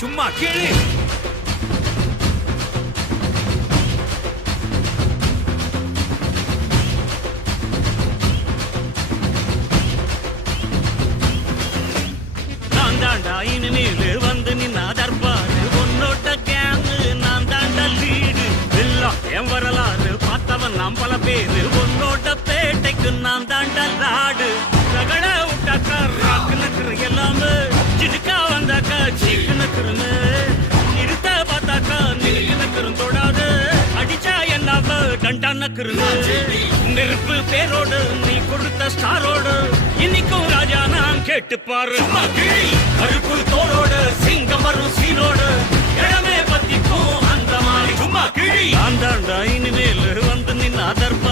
சும்மா கேளு. நான் தாண்டா இனிமேலு வந்து நின்னா தர்பாரு உன்னோட்ட கேங்கு நான் தாண்டா லீடு எல்லாம் என் வரலாறு பார்த்தவன் நாம் பல பேரு உன்னோட்ட பேட்டைக்கு நான் தாண்டா லாடு ரகட விட்டாக்கா ராக்கு நக்குற எல்லாமே சிடுக்கா வந்தாக்கா சீக்கு நக்குறமே நிறுத்த பார்த்தாக்கா நிறுக்கு நக்குறும் தொடாது அடிச்சா என்னாவ டண்டா நக்குறமே நெருப்பு பேரோடு நீ கொடுத்த ஸ்டாரோடு இன்னைக்கும் ராஜா நான் கேட்டு பாரு கருப்பு தோளோடு சிங்கம் வரும் சீரோடு இடமே பத்திக்கும் அந்த மாதிரி சும்மா கிழி. நான் தாண்டா இனிமேல் வந்து நின்னா தர்பார்